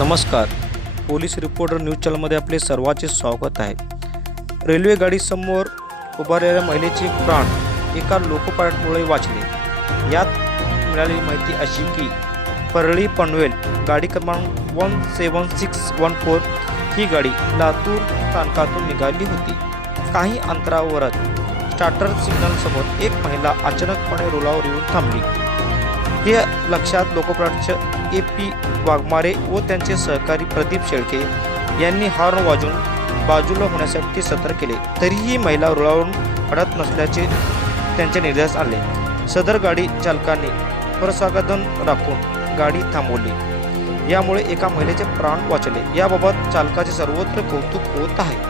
नमस्कार. Police reporter news चॅनलमध्ये आपले सर्वांचे स्वागत आहे. रेल्वे गाडीसमोर उभारलेल्या महिलेचे प्राण एका लोकपाठमुळे वाचले. यात मिळालेली माहिती अशी की परळी पनवेल गाडी क्रमांक one seven six one four ही गाडी लातूर स्थानकातून निघाली होती. काही अंतरावरच स्टार्टर सिग्नलसमोर एक महिला अचानकपणे रुलावर येऊन थांबली. हे लक्षात लोकप्राणचे ए पी वाघमारे व त्यांचे सहकारी प्रदीप शेळके यांनी हॉर्न वाजून बाजूला होण्यासाठी सतर्क केले. तरीही महिला रुळावरून अडत नसल्याचे त्यांचे निर्देश आले. सदर गाडी चालकाने प्रसागदन राखून गाडी थांबवली. यामुळे एका महिलेचे प्राण वाचले. याबाबत चालकाचे सर्वत्र कौतुक होत आहे.